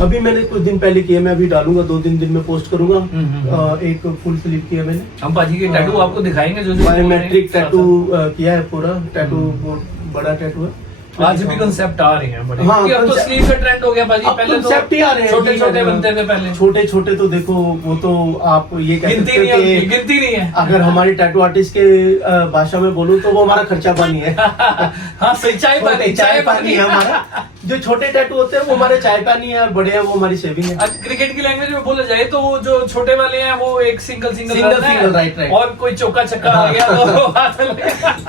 अभी मैंने कुछ दिन पहले किया, मैं अभी डालूंगा 2-3 दिन में पोस्ट करूंगा। एक फुल स्लीव किया मैंने। हम पाजी के टैटू आपको दिखाएंगे जो बायोमेट्रिक टैटू किया है पूरा। टैटू बहुत बड़ा टैटू है। आज भी कंसेप्ट आ रहे हैं बड़े। हाँ, अब तो स्लीव का ट्रेंड हो गया पाजी। पहले तो कंसेप्ट ही आ रहे हैं, छोटे छोटे बनते थे पहले। छोटे छोटे तो देखो, वो तो आप ये कह सकते हो कि गिनती नहीं है। अगर हमारी टैटू आर्टिस्ट के भाषा में बोलूं तो वो हमारा खर्चा पानी है। हाँ, चाय पानी है हमारा। जो छोटे टैटू होते हैं वो हमारे चाय पानी है, और बड़े हैं वो हमारी सेविंग है। क्रिकेट की लैंग्वेज में बोला जाए तो वो जो छोटे वाले हैं वो एक सिंगल राइट। और कोई चौका छक्का आ गया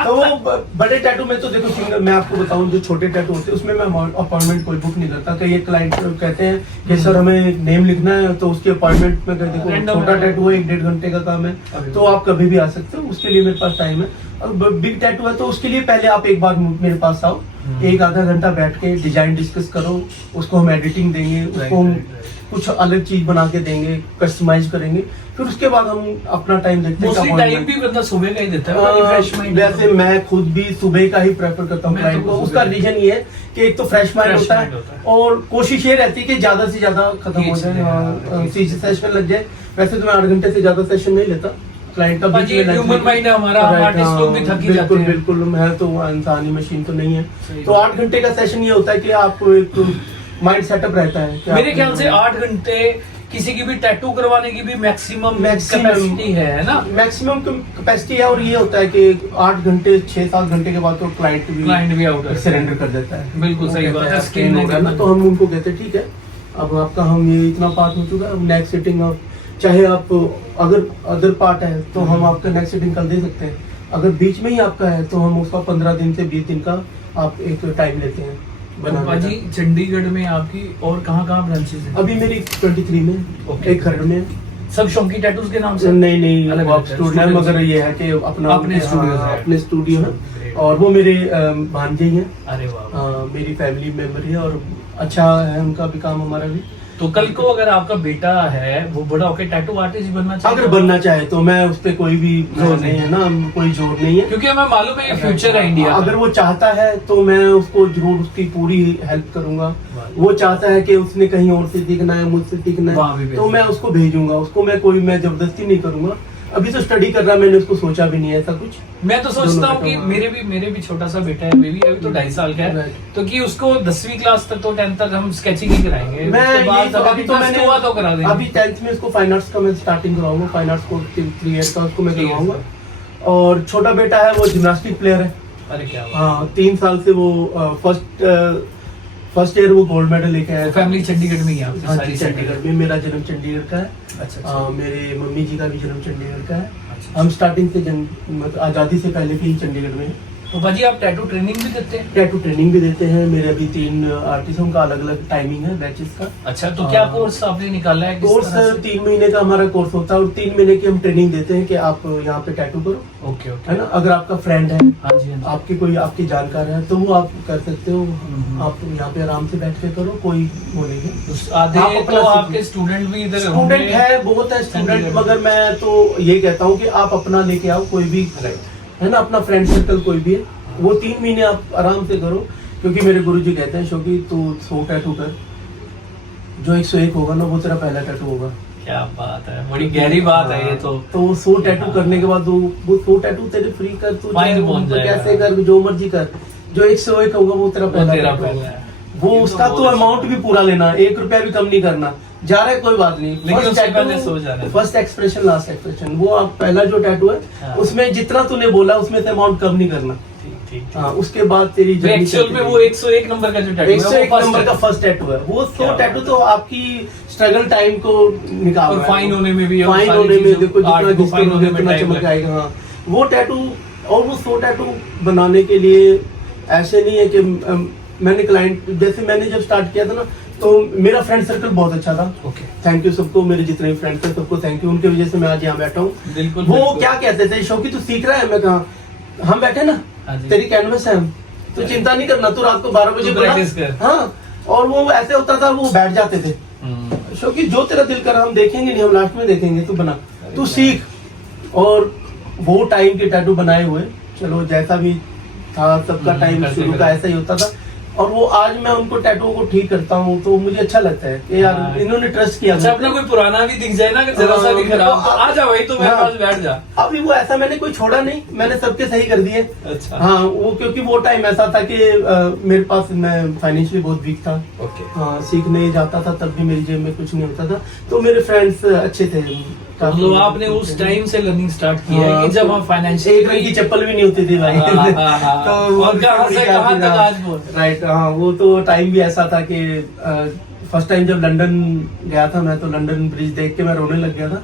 तो वो बड़े टैटू में तो देखो सिंगल, मैं आपको बताऊं जो छोटे टैटू होते हैं उसमें मैं अपॉइंटमेंट कोई बुक नहीं करता। कई क्लाइंट कहते हैं कि सर हमें नेम लिखना है, तो उसकी अपॉइंटमेंट में देखो छोटा टैटू है 1-1.5 घंटे का काम है, तो आप कभी भी आ सकते हो, उसके लिए मेरे पास टाइम है। और बिग टैटू है तो उसके लिए पहले आप एक बार मेरे पास आओ, 1-आधा घंटा बैठ के डिजाइन डिस्कस करो, उसको हम एडिटिंग देंगे, उसको हम कुछ अलग चीज बना के देंगे, कस्टमाइज करेंगे, फिर उसके बाद हम अपना टाइम देखते हैं। टाइम भी बंदा सुबह का ही देता है। वैसे मैं खुद भी सुबह का ही प्रेफर करता हूँ क्लाइंट को। उसका रीजन ये है कि एक तो फ्रेश माइंड होता है, और कोशिश ये रहती है कि ज्यादा से ज्यादा खत्म हो जाए, सेशन लग जाए। वैसे तो मैं 8 घंटे से ज्यादा सेशन नहीं लेता क्लाइंट का। ह्यूमन माइंड है हमारा, आर्टिस्ट लोग भी थक ही जाते हैं। बिल्कुल, मैं तो इंसानी मशीन तो नहीं है। तो 8 घंटे का सेशन ये होता है कि आपको एक माइंड सेटअप रहता है। मेरे ख्याल से 8 घंटे किसी की भी टैटू करवाने की भी मैक्सिमम कैपेसिटी है ना। मैक्सिमम कैपेसिटी है, और ये होता है कि 8 घंटे 6-7 घंटे के बाद तो क्लाइंट भी आउट सरेंडर कर देता है। बिल्कुल सही बात है। स्कैन हो गया ना, तो हम उनको कहते हैं ठीक है अब आपका हम ये इतना पार्ट हो चुका है, नेक्स्ट सिटिंग आप चाहे आप अगर अदर पार्ट है तो हम आपका नेक्स्ट सिटिंग कल दे सकते हैं। अगर बीच में ही आपका है तो हम उसका 15 दिन से 20 दिन का आप एक टाइम लेते हैं बनाने का। चंडीगढ़ में आपकी और कहाँ ब्रांचेस हैं? अभी मेरी 23 में, एक खरड़ में। सब शौकी टैटूज के नाम से? नहीं, वर्क स्टूडियो है, मगर ये है कि अपने स्टूडियो है, और वो मेरे भांजे ही हैं। अरे वाह। मेरी फैमिली मेंबर है, और अच्छा है उनका भी काम, हमारा भी। तो कल को अगर आपका बेटा है वो बड़ा होकर टैटू आर्टिस्ट बनना चाहे, अगर बनना चाहे तो मैं उस पर कोई भी जोर नहीं है ना, कोई जोर नहीं है, क्योंकि हमें मालूम है फ्यूचर है इंडिया। अगर वो चाहता है तो मैं उसको जरूर उसकी पूरी हेल्प करूंगा। वो चाहता है कि उसने कहीं और से सीखना है, मुझसे सीखना है, तो मैं उसको भेजूंगा। उसको मैं जबरदस्ती नहीं करूंगा। अभी तो स्टडी कर रहा है, मैंने उसको सोचा भी नहीं है ऐसा कुछ। मैं तो सोचता हूँ कि मेरे भी छोटा सा बेटा है, बेबी अभी तो 2.5 साल का है, तो कि उसको 10वीं क्लास तक तो 10th तक हम स्केचिंग ही कराएंगे। अभी 10th में उसको फाइन आर्ट्स का मैं स्टार्टिंग कराऊंगा, फाइन आर्ट्स को 3 ईयर का उसको मैं करवाऊंगा। और छोटा बेटा है वो जिम्नास्टिक प्लेयर है। अरे क्या? हाँ, 3 साल से वो फर्स्ट ईयर वो गोल्ड मेडल लेके आया। फैमिली चंडीगढ़ में ही है? सारी चंडीगढ़ में। मेरा जन्म चंडीगढ़ का है। अच्छा। मेरे मम्मी जी का भी जन्म चंडीगढ़ का है। हम स्टार्टिंग से आजादी से पहले भी चंडीगढ़ में। तो भाजी आप टैटू ट्रेनिंग भी देते हैं? टैटू ट्रेनिंग भी देते हैं। मेरे अभी 3 आर्टिस्टों का अलग अलग टाइमिंग है बैचेस का। अच्छा, तो क्या कोर्स आपने निकाला है? कोर्स 3 महीने का हमारा कोर्स होता है, और 3 महीने की हम ट्रेनिंग देते हैं कि आप यहाँ पे टैटू करो। ओके, है ना। अगर आपका फ्रेंड है, हाँ जी, आपकी कोई आपकी जानकार है, तो वो आप कर सकते हो। आप यहाँ पे आराम से बैठ के करो, कोई बोलेंगे। आधे तो आपके स्टूडेंट भी इधर स्टूडेंट है, बहुत है स्टूडेंट, मगर मैं तो ये कहता हूँ कि आप अपना लेके आओ, कोई भी है ना, अपना फ्रेंड सर्कल कोई भी है, वो 3 महीने आप आराम से करो। क्योंकि मेरे गुरुजी कहते हैं शौकी तू 100 टैटू कर, जो 101 होगा ना वो तेरा पहला टैटू होगा। क्या बात है, बड़ी गहरी बात है ये तो 100 टैटू करने के बाद वो 100 टैटू तेरे फ्री कर, तू कैसे कर, जो मर्जी कर, जो 101 होगा वो तेरा पहला टैटू है। वो उसका तो अमाउंट भी पूरा लेना, 1 रुपया भी कम नहीं करना। जा रहा है कोई बात नहीं, फर्स्ट एक्सप्रेशन लास्ट एक्सप्रेशन, वो आप पहला जो टैटू है उसमें जितना तूने बोला उसमें से अमाउंट कम नहीं करना। हाँ, उसके बाद तेरी एक्चुअल में वो 101 नंबर का जो टैटू है, 101 नंबर का फर्स्ट टैटू है। वो 100 टैटू तो आपकी स्ट्रगल टाइम को निकाल, और फाइन होने में भी, फाइन होने में देखो जितना चमक आएगा। हाँ, वो टैटू और वो 100 टैटू बनाने के लिए ऐसे नहीं है कि मैंने क्लाइंट, जैसे मैंने जब स्टार्ट किया था ना, तो मेरा फ्रेंड सर्कल बहुत अच्छा था। थैंक यू सबको, मेरे जितने भी फ्रेंड थे सबको थैंक यू, उनकी वजह से मैं आज यहाँ बैठा हूँ। वो क्या कहते थे, शौकी तू सीख रहा है? मैं कहा हम बैठे ना, तेरी कैनवस है, हम तो चिंता नहीं करना, तू रात को 12 बजे प्रैक्टिस कर। हाँ, और वो ऐसे होता था, वो बैठ जाते थे। शौकी जो तेरा दिल कर, हम देखेंगे नहीं, हम लास्ट में देखेंगे, तू बना, तू सीख। और वो टाइम के टैटू बनाए हुए, चलो जैसा भी था सबका टाइम शुरू का ऐसा ही होता था। और वो आज मैं उनको टैटू को ठीक करता हूँ तो मुझे अच्छा लगता है कि यार इन्होंने ट्रस्ट किया। अच्छा, अपना कोई पुराना भी दिख जाए ना कि जरा सा भी खराब, तो आ जा भाई, तो मेरे पास बैठ जा। अभी वो ऐसा मैंने कोई छोड़ा नहीं, मैंने सबके सही कर दिए। अच्छा। हाँ, वो क्योंकि वो टाइम ऐसा था कि मेरे पास, मैं फाइनेंशियली बहुत वीक था। ओके। हाँ, सीखने जाता था तब भी मेरी जेब में कुछ नहीं होता था, तो मेरे फ्रेंड्स अच्छे थे। मतलब आपने उस टाइम से लर्निंग स्टार्ट किया है कि जब हम फाइनेंशियल, एक रंग की चप्पल भी नहीं होती थी भाई। तो और कहाँ से कहाँ तक आज बोल। राइट। हाँ, वो तो टाइम भी ऐसा था कि फर्स्ट टाइम जब लंदन गया था मैं, तो लंदन ब्रिज देख के मैं रोने लग गया था,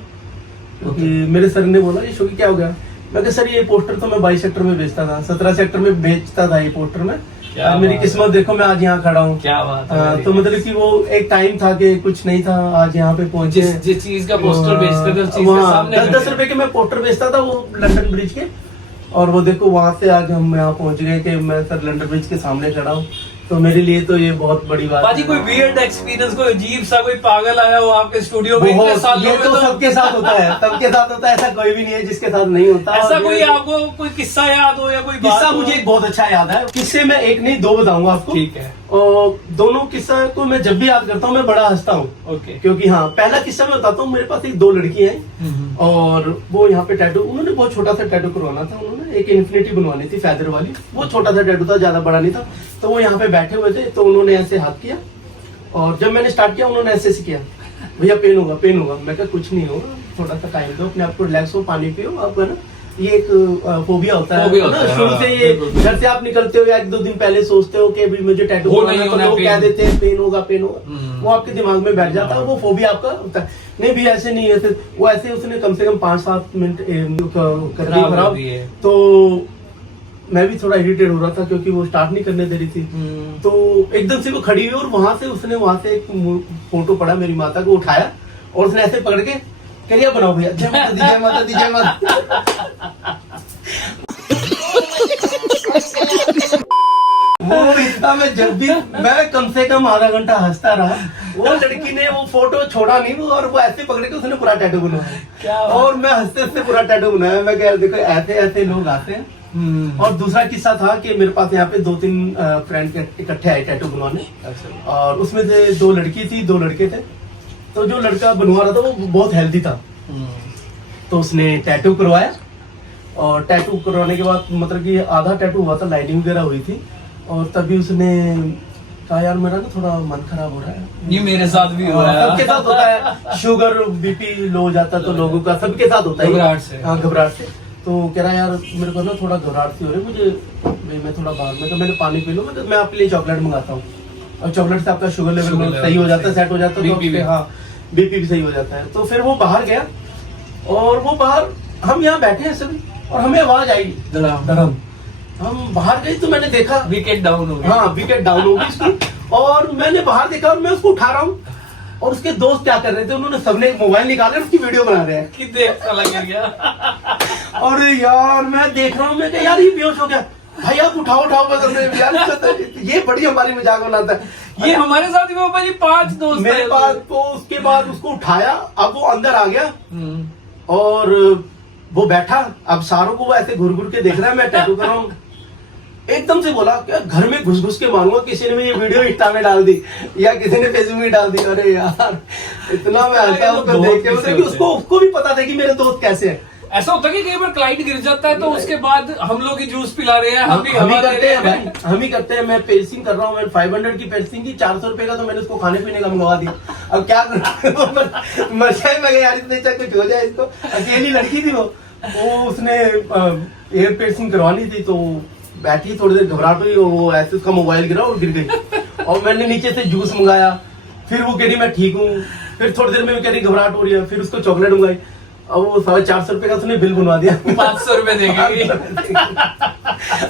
क्योंकि मेरे सर ने बोला ये शोकी क्या हो गया। मैं कहा सर ये पोस्टर तो मैं 22 सेक्टर में बेचता था, 17 सेक्टर में बेचता था ये पोस्टर में, मेरी किस्मत देखो मैं आज यहाँ खड़ा हूँ। क्या बात है। तो मतलब कि वो एक टाइम था कि कुछ नहीं था, आज यहाँ पे पहुंचे। जिस चीज का पोस्टर बेचते थे, उस चीज के सामने 10-10 रुपए के मैं पोस्टर बेचता था वो लंदन ब्रिज के, और वो देखो वहां से आज हम यहाँ पहुंच गए कि मैं सर लंदन ब्रिज के सामने खड़ा हूँ। तो मेरे लिए तो ये बहुत बड़ी बात है। कोई वियर्ड एक्सपीरियंस, कोई अजीब सा कोई पागल आया हो आपके स्टूडियो में? ये तो सबके साथ होता है, सबके साथ होता है, ऐसा कोई भी नहीं है जिसके साथ नहीं होता। ऐसा कोई आपको कोई किस्सा याद हो या कोई किस्सा? मुझे एक बहुत अच्छा याद है, किस्से में एक नहीं दो बताऊंगा आपको। ठीक है। और दोनों किस्सा को मैं जब भी याद करता हूँ मैं बड़ा हंसता हूँ। ओके। क्योंकि हाँ, पहला किस्सा मैं बताता हूँ। मेरे पास एक 2 लड़की हैं और वो यहाँ पे टैटू, उन्होंने बहुत छोटा सा टैटू करवाना था, उन्होंने एक इन्फिनिटी बनवानी थी फैदर वाली, वो छोटा सा टैटू था, ज्यादा बड़ा नहीं था। तो वो यहाँ पे बैठे हुए थे, तो उन्होंने ऐसे हाथ किया और जब मैंने स्टार्ट किया उन्होंने ऐसे किया, भैया पेन होगा पेन होगा। मैं कहा कुछ नहीं होगा, थोड़ा सा टाइम दो, अपने आप को रिलैक्स हो, पानी पियो आप, है ना। ये एक फोबिया होता है ना, शुरू से ये घर से आप निकलते हो या 1-2 दिन पहले सोचते हो कि मुझे टैटू करवाना है, तो लोग कह देते हैं पेन होगा पेन होगा, वो आपके दिमाग में बैठ जाता है, वो फोबिया आपका होता है। नहीं भी ऐसे नहीं, ऐसे वो ऐसे उसने कम से कम 5-7 मिनट कर दी खराब। तो मैं भी थोड़ा इरिटेट हो रहा था क्योंकि वो स्टार्ट नहीं करने दे रही थी। तो एकदम से वो खड़ी हुई और वहां से एक फोटो पड़ा मेरी माता को, उठाया और उसने ऐसे पकड़ के करिया बनाओ भैया, जय माता दी जय माता दी जय माता। वो इतना मैं कम से कम आधा घंटा हंसता रहा। वो लड़की ने वो फोटो छोड़ा नहीं और वो ऐसे पकड़ के उसने पूरा टैटू बनवाया और मैं हंसते हंसते पूरा टैटू बनाया। मैं कह देखो ऐसे ऐसे लोग आते हैं। और दूसरा किस्सा था कि मेरे पास यहाँ पे 2-3 फ्रेंड इकट्ठे आए टैटू बनवाने, और उसमें से 2 लड़की थी 2 लड़के थे। तो जो लड़का बनवा रहा था वो बहुत हेल्दी था, तो उसने टैटू करवाया और टैटू करवाने के बाद मतलब कि आधा टैटू हुआ था, लाइनिंग वगैरह हुई थी, और तभी उसने कहा यार मेरा ना थोड़ा मन खराब हो रहा है। ये मेरे साथ भी हो रहा है, सबके साथ होता है, शुगर बीपी लो हो जाता है तो लोगों का सबके साथ होता है, घबराहट से। हाँ, घबराहट से। तो कह रहा यार मेरे को ना थोड़ा घबराहट सी हो रही है मुझे, मैं थोड़ा बाहर में, तो मैंने पानी पी लो, मैं आपके लिए चॉकलेट मंगाता हूँ, और चॉकलेट से आपका शुगर लेवल सही हो जाता है, सेट हो जाता है, हाँ बीपी भी सही हो जाता है। तो फिर वो बाहर गया और वो बाहर, हम यहाँ बैठे हैं सभी और हमें आवाज आई धड़म। हम बाहर गए तो मैंने देखा विकेट डाउन हो गई। हाँ, विकेट डाउन हो गई उसकी, और मैंने बाहर देखा और मैं उसको उठा रहा हूँ और उसके दोस्त क्या कर रहे थे, उन्होंने सबने मोबाइल निकाले उसकी वीडियो बना रहे हैं। कितने अच्छा लग गया। और यार मैं देख रहा हूँ, मैं यार ये बेहोश हो गया, भाई आप उठाओ बस अपने यार, ये बड़ी हमारी मजाक बनाता है। ये हमारे साथ ही बाबा जी 5 दोस्त मेरे पास। तो उसके बाद उसको उठाया, अब वो अंदर आ गया और वो बैठा, अब सारों को वो ऐसे घुर घुर के देख रहा है मैं टैटू कर रहा हूँ। एकदम से बोला क्या घर में घुस घुस के मारूंगा, किसी ने ये वीडियो इंस्टा में डाल दी या किसी ने फेसबुक में डाल दी। अरे यार इतना मैं हंसा उसको देख के, मतलब कि उसको भी पता था कि मेरे दोस्त कैसे हैं। ऐसा होता है कि कई बार क्लाइंट गिर जाता है तो उसके बाद हम लोग ही जूस पिला रहे हैं, हम ही करते हैं भाई, हम ही करते हैं। मैं पेसिंग कर रहा हूँ, मैं 500 की पेसिंग की, 400 रुपए का तो मैंने उसको खाने पीने का मंगवा दिया। अब क्या मरचाई में यार इतने कुछ हो जाए इसको। अकेली लड़की थी वो उसने एयर पेसिंग करवानी थी, तो बैठी थोड़ी देर घबराहट हुई, वो ऐसे उसका मोबाइल गिरा और गिर गई। और मैंने नीचे से जूस मंगाया, फिर वो कह रही मैं ठीक हूँ, फिर थोड़ी देर में कह रही घबराहट हो रही है, फिर उसको चॉकलेट मंगाई। अब वो 450 रुपए का उसने बिल बनवा दिया, 500 रुपए देंगे।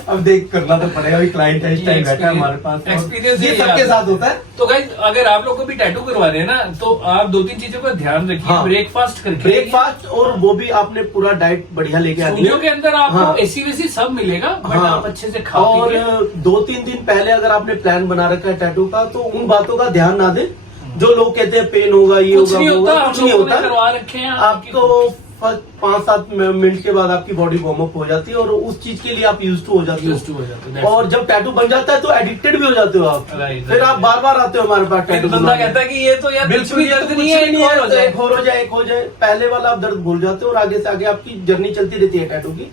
अब देख करना तो पड़ेगा, क्लाइंट है इस टाइम बैठा है हमारे पास, एक्सपीरियंस ये सबके साथ होता है। तो गाइस अगर आप लोग को भी टैटू करवा रहे हैं ना, तो आप 2-3 चीजों का ध्यान रखिए। हाँ, ब्रेकफास्ट करके, ब्रेकफास्ट, और वो भी आपने पूरा डाइट बढ़िया लेके आनी है। स्टूडियो के अंदर आपको हाँ, एसी वेसी सब मिलेगा, बट हाँ, आप अच्छे से खाओ। और 2-3 दिन पहले अगर आपने प्लान बना रखा है टैटू का, तो उन बातों का ध्यान ना दे जो लोग कहते हैं पेन होगा, ये होगा, कुछ नहीं होता, कुछ नहीं होता। करवा रखे हैं आपको फर्स्ट 5-7 मिनट के बाद आपकी बॉडी वार्म अप हो जाती है और उस चीज के लिए आप यूज टू हो जाते हो। और जब टैटू बन जाता है तो एडिक्टेड भी हो जाते हो आप। फिर आप बार बार आते हो हमारे पास टैटू। बंदा कहता है कि ये तो यार बिल्कुल भी दर्द नहीं है, एक और हो जाए, एक हो जाए। पहले वाला आप दर्द भूल जाते हो और आगे से आगे आपकी जर्नी चलती रहती है टैटू की।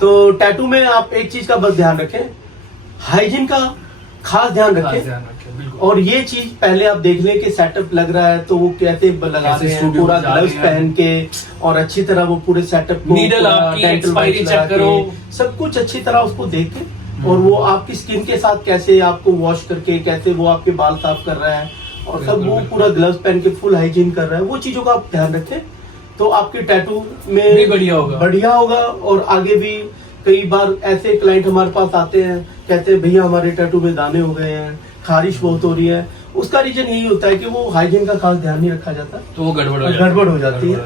तो टैटू में आप एक चीज का बस ध्यान रखें, हाइजीन का खास ध्यान रखें। और ये चीज पहले आप देख लें कि सेटअप लग रहा है तो वो कैसे लगा रहे हैं, पूरा ग्लव्स पहन के और अच्छी तरह वो पूरे सेटअप को नीडल आपकी एक्सपायरी चेक करो, सब कुछ अच्छी तरह उसको देख के, और वो आपकी स्किन के साथ कैसे आपको वॉश करके कैसे वो आपके बाल साफ कर रहा है और सब वो पूरा ग्लव्स पहन के फुल हाइजीन कर रहा है, वो चीजों का आप ध्यान रखें तो आपके टैटू में बढ़िया होगा। और आगे भी कई बार ऐसे क्लाइंट हमारे पास आते हैं, कहते हैं भैया हमारे टैटू में दाने हो गए हैं, खारिश बहुत हो रही है। उसका रीजन यही होता है कि वो हाइजीन का खास ध्यान नहीं रखा जाता, तो वो गड़बड़ हो जाती है।